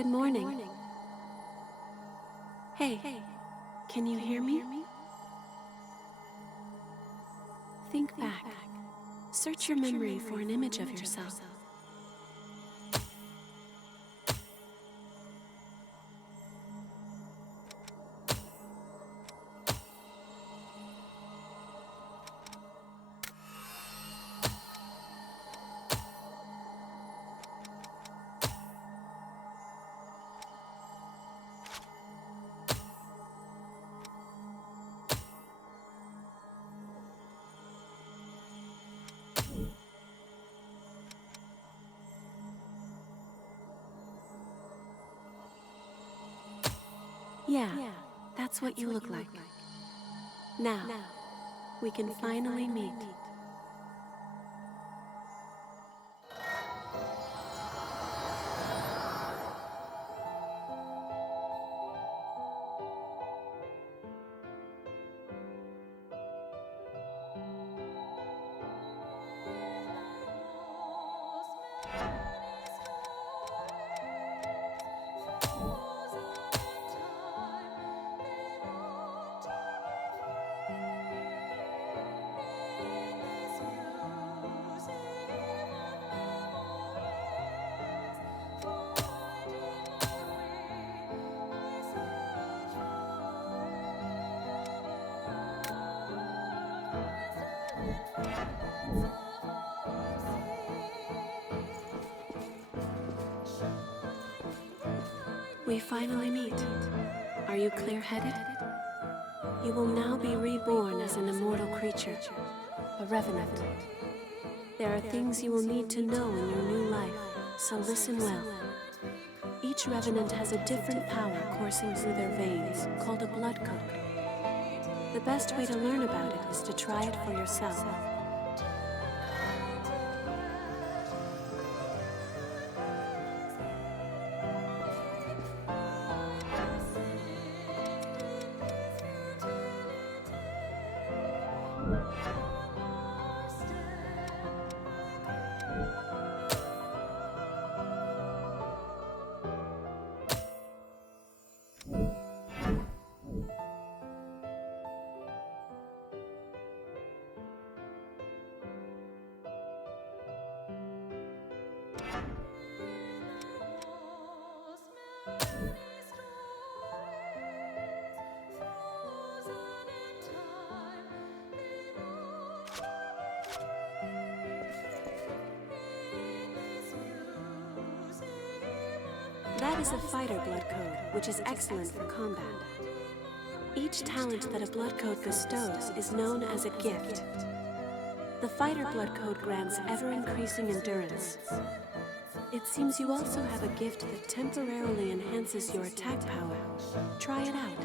Good morning. Hey, can you hear me? Think back. Search your memory for an image of yourself. Yeah, that's what you look like. Now, we can finally meet. We finally meet. Are you clear-headed? You will now be reborn as an immortal creature, a revenant. There are things you will need to know in your new life, so listen well. Each revenant has a different power coursing through their veins, called a blood code. The best way to learn about it is to try it for yourself. That is a fighter blood code, which is excellent for combat. Each talent that a blood code bestows is known as a gift. The fighter blood code grants ever-increasing endurance. It seems you also have a gift that temporarily enhances your attack power. Try it out.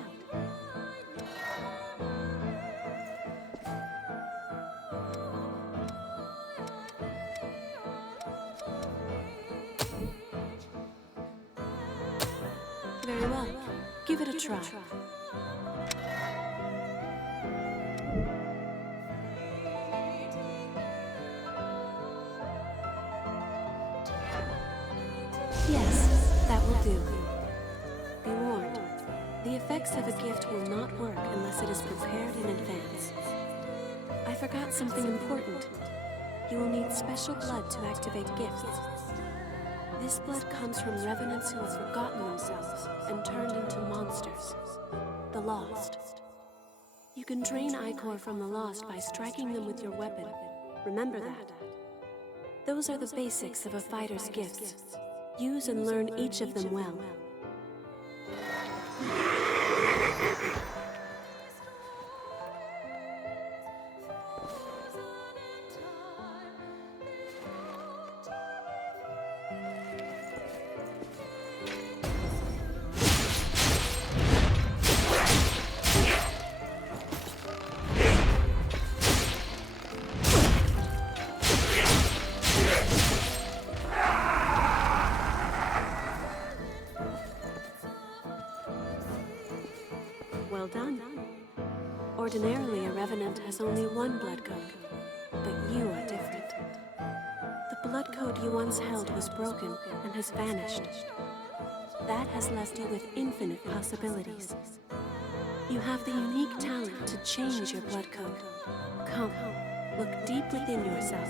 Very well. Give it a try. Yes, that will do. Be warned. The effects of a gift will not work unless it is prepared in advance. I forgot something important. You will need special blood to activate gifts. This blood comes from revenants who have forgotten themselves and turned into monsters. The Lost. You can drain Ichor from the Lost by striking them with your weapon. Remember that. Those are the basics of a fighter's gifts. Use and learn each of them well. Well done. Ordinarily, a revenant has only one blood code, but you are different. The blood code you once held was broken and has vanished. That has left you with infinite possibilities. You have the unique talent to change your blood code. Come, look deep within yourself.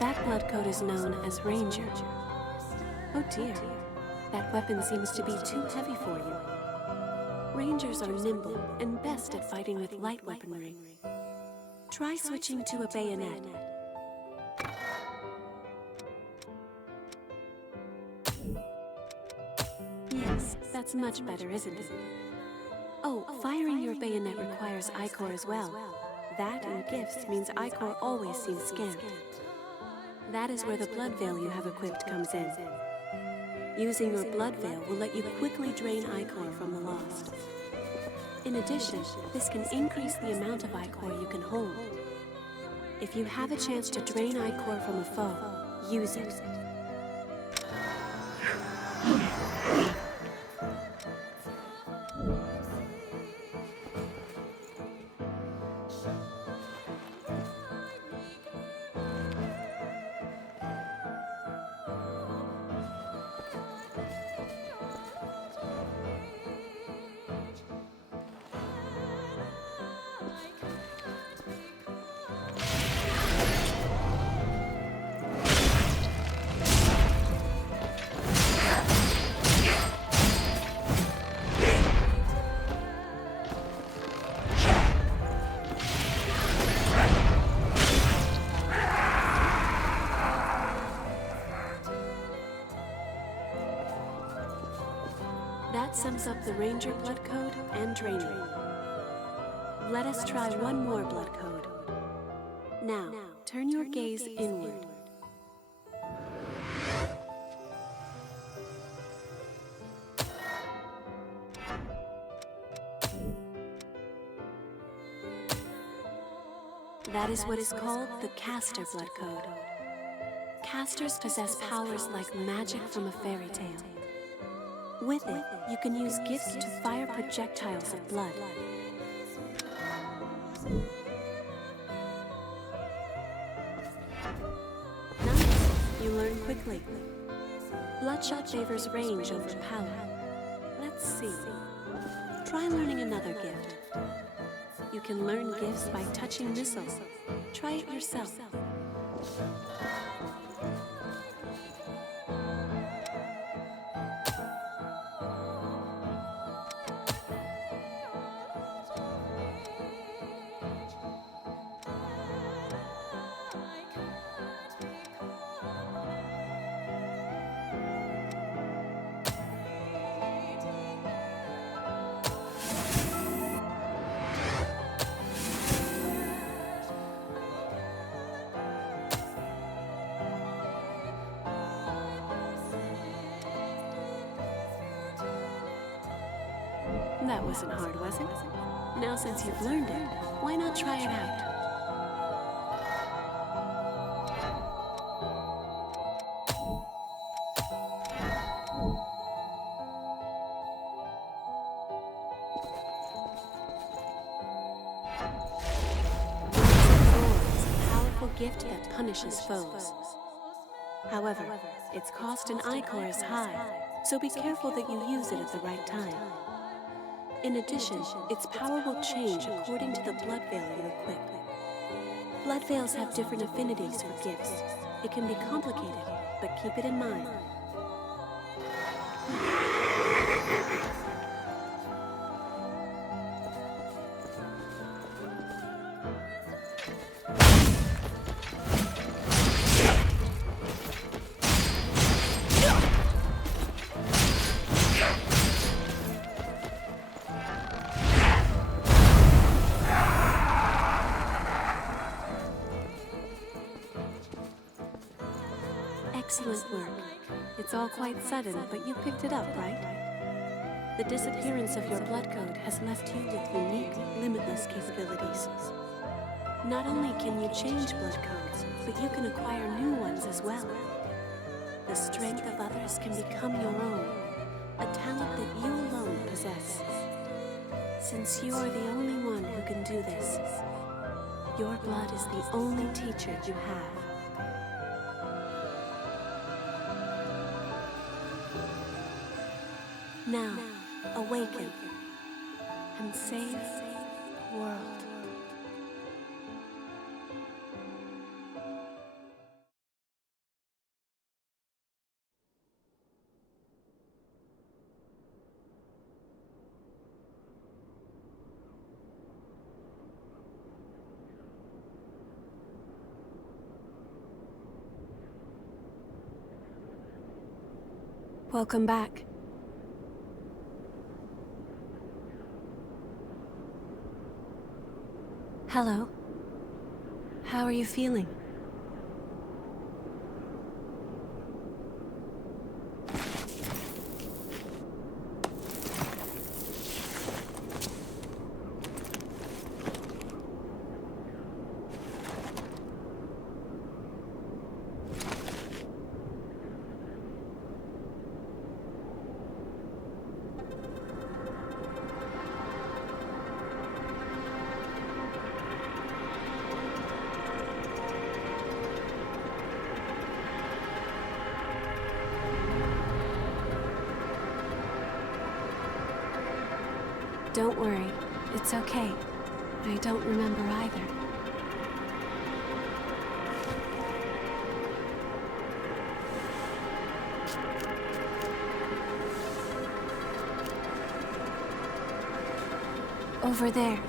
That blood code is known as Ranger. Oh dear, that weapon seems to be too heavy for you. Rangers are nimble and best at fighting with light weaponry. Try switching to a bayonet. Yes, that's much better, isn't it? Oh, firing your bayonet requires ichor as well. That and gifts means ichor always seems scant. That is where the blood veil you have equipped comes in. Using your blood veil will let you quickly drain ichor from the lost. In addition, this can increase the amount of ichor you can hold. If you have a chance to drain ichor from a foe, use it. That sums up the Ranger blood code and draining. Let us try one more blood code. Now, turn your gaze inward. That is what is called the caster blood code. Casters possess powers like magic from a fairy tale. With it, you can use gifts to fire projectiles of blood. Nice! You learn quickly. Bloodshot favors range over power. Let's see. Try learning another gift. You can learn gifts by touching missiles. Try it yourself. That wasn't hard, was it? Now since you've learned it, why not try it out? It's a powerful gift that punishes foes. However, its cost in ichor is high, so be careful that you use it at the right time. In addition, its power will change according to the blood veil you equip. Blood veils have different affinities for gifts. It can be complicated, but keep it in mind. Excellent work. It's all quite sudden, but you picked it up, right? The disappearance of your blood code has left you with unique, limitless capabilities. Not only can you change blood codes, but you can acquire new ones as well. the strength of others can become your own, a talent that you alone possess. Since you are the only one who can do this, your blood is the only teacher you have. Now, awaken and save the world. Welcome back. Hello. How are you feeling? Don't worry, it's okay. I don't remember either. Over there.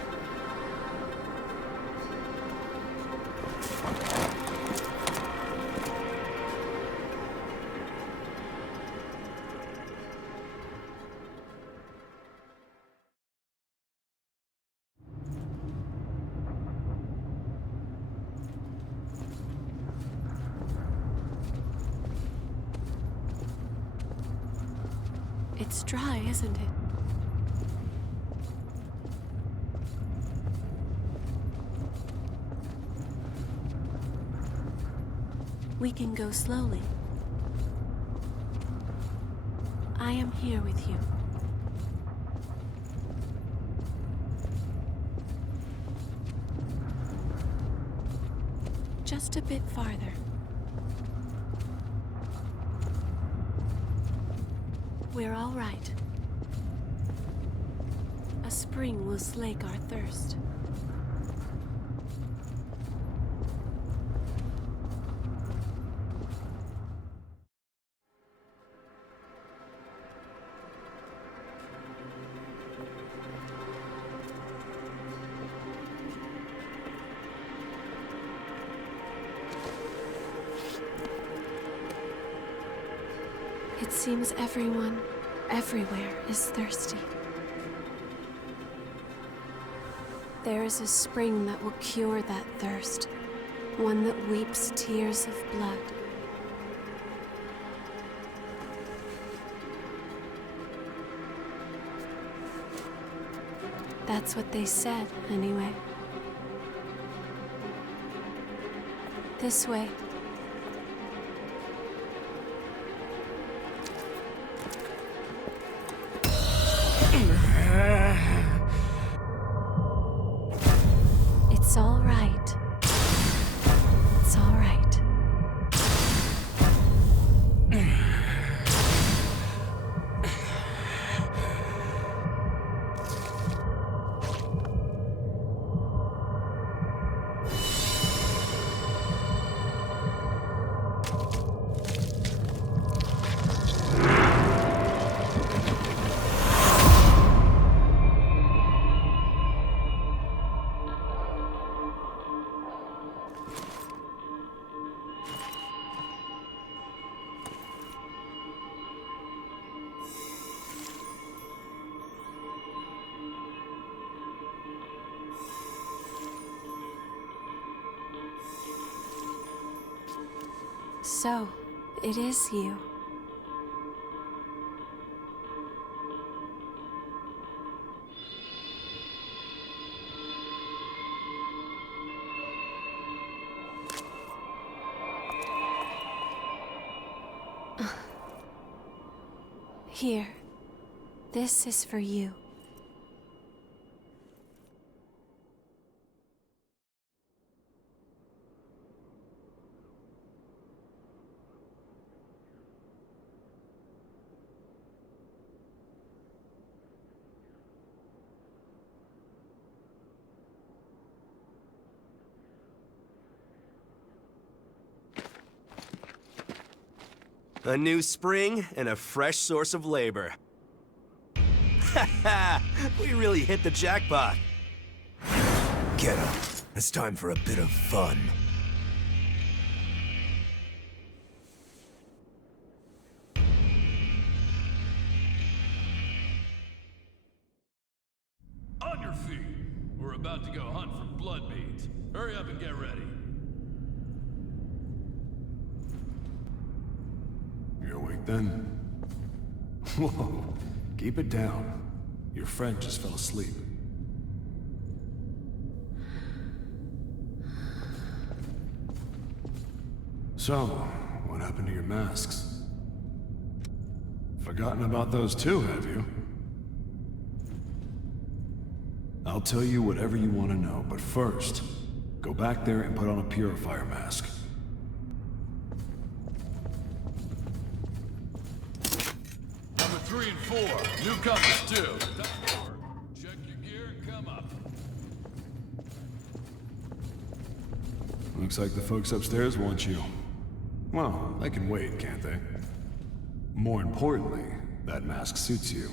It's dry, isn't it? We can go slowly. I am here with you. Just a bit farther. We're all right. A spring will slake our thirst. It seems everyone, everywhere, is thirsty. There is a spring that will cure that thirst, one that weeps tears of blood. That's what they said, anyway. This way. It's all right. It's all right. So, it is you. Here. This is for you. A new spring and a fresh source of labor. Ha! We really hit the jackpot. Get up. It's time for a bit of fun. On your feet. We're about to go hunt for blood beads. Hurry up and get ready. You're awake then? Whoa, keep it down. Your friend just fell asleep. So, what happened to your masks? Forgotten about those too, have you? I'll tell you whatever you want to know, but first, go back there and put on a purifier mask. Number 3 and 4. Newcomers too. Check your gear and come up. Looks like the folks upstairs want you. Well, they can wait, can't they? More importantly, that mask suits you.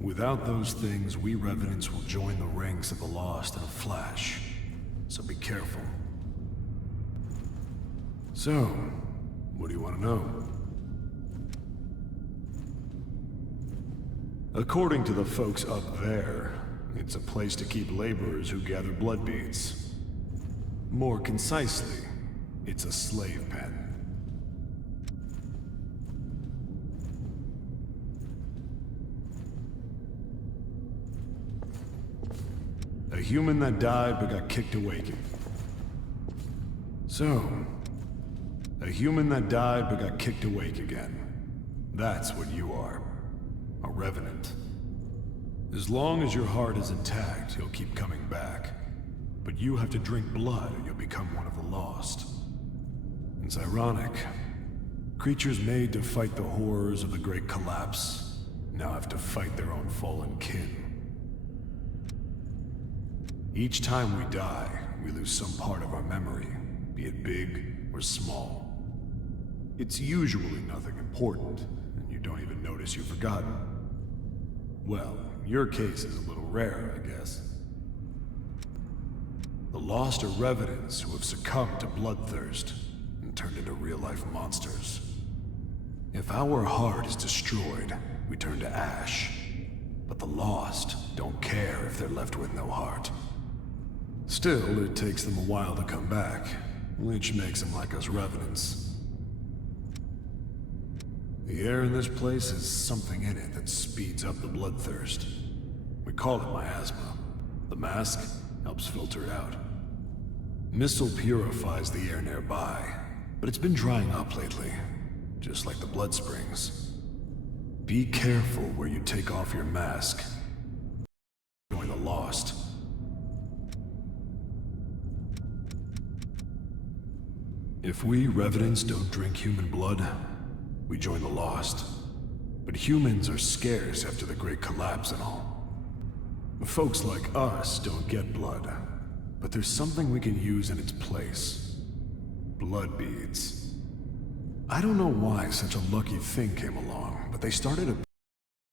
Without those things, we Revenants will join the ranks of the Lost in a flash. So be careful. So, what do you want to know? According to the folks up there, it's a place to keep laborers who gather blood beads. More concisely, it's a slave pen. A human that died but got kicked awake. So, a human that died but got kicked awake again. That's what you are. A Revenant. As long as your heart is intact, you'll keep coming back. But you have to drink blood or you'll become one of the Lost. It's ironic. Creatures made to fight the horrors of the Great Collapse now have to fight their own fallen kin. Each time we die, we lose some part of our memory, be it big or small. It's usually nothing important, and you don't even notice you've forgotten. Well, your case is a little rare, I guess. The Lost are Revenants who have succumbed to bloodthirst and turned into real-life monsters. If our heart is destroyed, we turn to ash. But the Lost don't care if they're left with no heart. Still, it takes them a while to come back, which makes them like us Revenants. The air in this place has something in it that speeds up the bloodthirst. We call it miasma. The mask helps filter it out. Missile purifies the air nearby, but it's been drying up lately, just like the blood springs. Be careful where you take off your mask. Join the Lost. If we Revenants don't drink human blood, we join the Lost. But humans are scarce after the Great Collapse and all. Folks like us don't get blood, but there's something we can use in its place. Blood beads. I don't know why such a lucky thing came along, but they started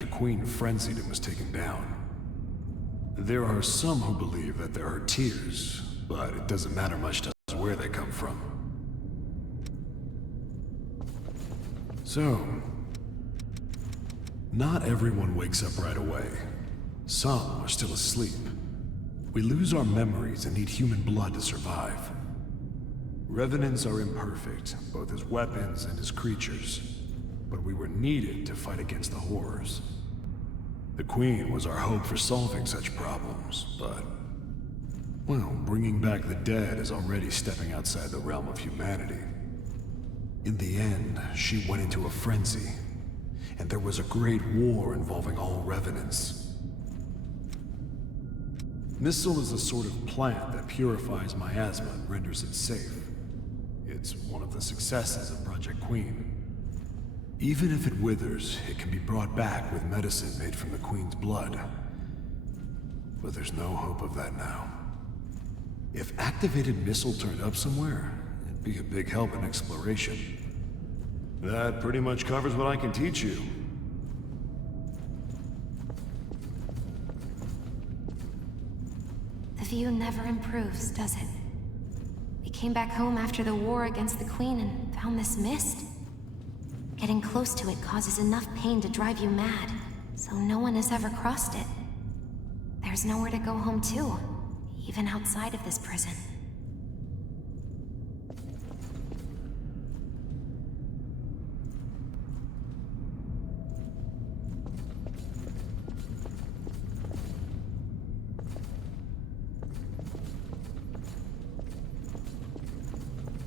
a queen frenzied and was taken down. There are some who believe that they're her tears, but it doesn't matter much to us where they come from. So, not everyone wakes up right away. Some are still asleep. We lose our memories and need human blood to survive. Revenants are imperfect, both as weapons and as creatures, but we were needed to fight against the horrors. The Queen was our hope for solving such problems, but... well, bringing back the dead is already stepping outside the realm of humanity. In the end, she went into a frenzy. and there was a great war involving all revenants. Missile is a sort of plant that purifies miasma and renders it safe. It's one of the successes of Project Queen. Even if it withers, it can be brought back with medicine made from the Queen's blood. But there's no hope of that now. If activated missile turned up somewhere, it'd be a big help in exploration. That pretty much covers what I can teach you. The view never improves, does it? We came back home after the war against the Queen and found this mist. Getting close to it causes enough pain to drive you mad, so no one has ever crossed it. There's nowhere to go home to, even outside of this prison.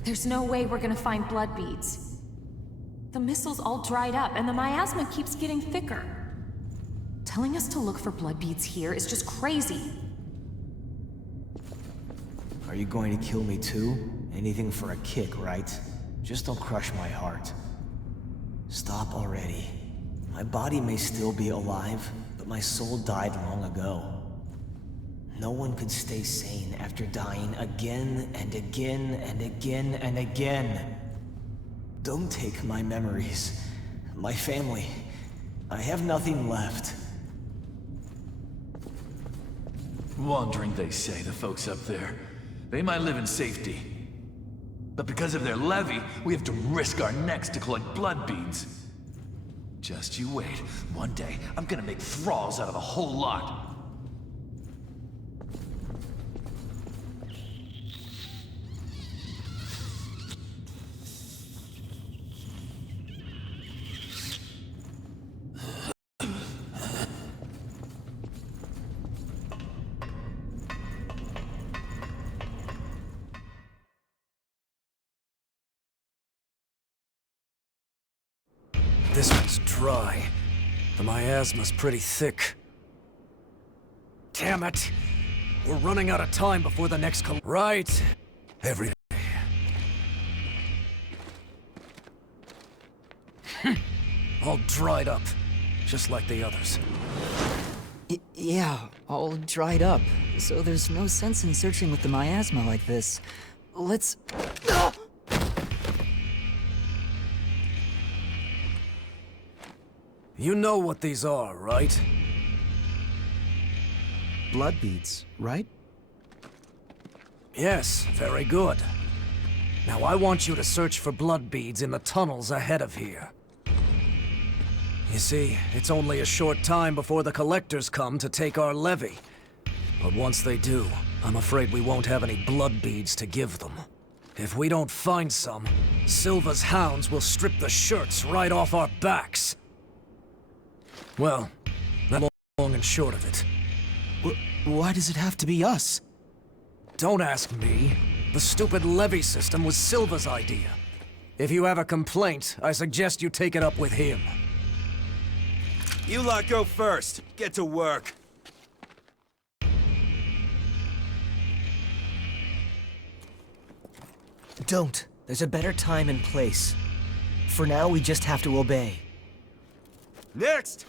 There's no way we're gonna find blood beads. The missile's all dried up, and the miasma keeps getting thicker. Telling us to look for blood beads here is just crazy. Are you going to kill me too? Anything for a kick, right? Just don't crush my heart. Stop already. My body may still be alive, but my soul died long ago. No one could stay sane after dying again and again and again and again. Don't take my memories, my family. I have nothing left. Wandering, they say, the folks up there. They might live in safety. But because of their levy, we have to risk our necks to collect blood beads. Just you wait. One day, I'm gonna make thralls out of a whole lot. This one's dry. The miasma's pretty thick. Damn it! We're running out of time before the next Right. Every day. All dried up. Just like the others. Yeah, all dried up. So there's no sense in searching with the miasma like this. Let's... You know what these are, right? Blood beads, right? Yes, very good. Now I want you to search for blood beads in the tunnels ahead of here. You see, it's only a short time before the collectors come to take our levy. But once they do, I'm afraid we won't have any blood beads to give them. If we don't find some, Silva's hounds will strip the shirts right off our backs. Well, that's long and short of it. Why does it have to be us? Don't ask me. The stupid levy system was Silva's idea. If you have a complaint, I suggest you take it up with him. You lot go first. Get to work. Don't. There's a better time and place. For now, we just have to obey. Next!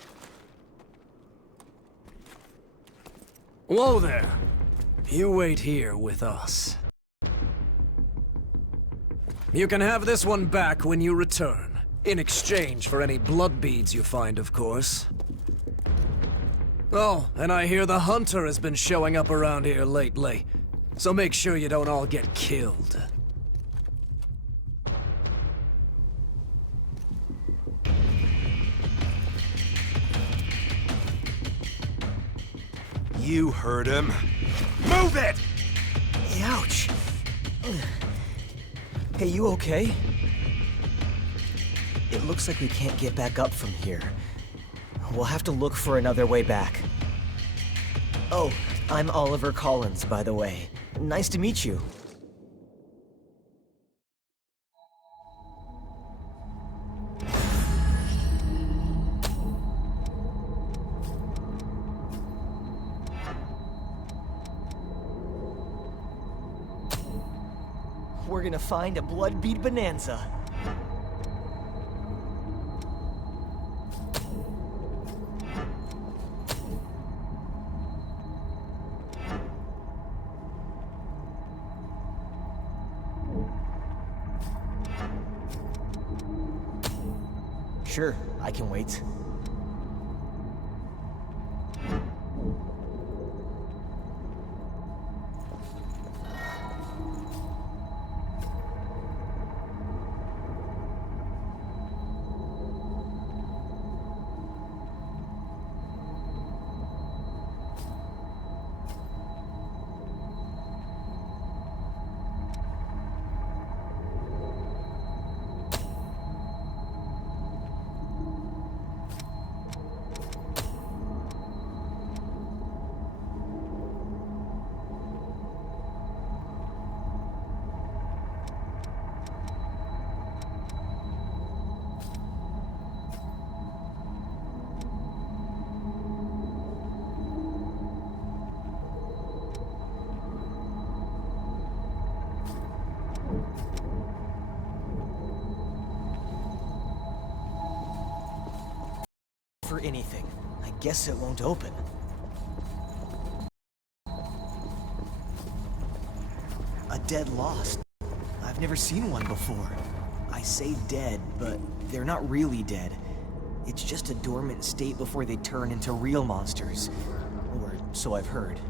Whoa there. You wait here with us. You can have this one back when you return. In exchange for any blood beads you find, of course. Oh, and I hear the hunter has been showing up around here lately. So make sure you don't all get killed. You heard him. Move it! Ouch! Hey, you okay? It looks like we can't get back up from here. We'll have to look for another way back. Oh, I'm Oliver Collins, by the way. Nice to meet you. we're gonna find a blood-bead bonanza. Sure, I can wait. For anything. I guess it won't open. A dead lost. I've never seen one before. I say dead, but they're not really dead. It's just a dormant state before they turn into real monsters. Or so I've heard.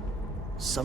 Some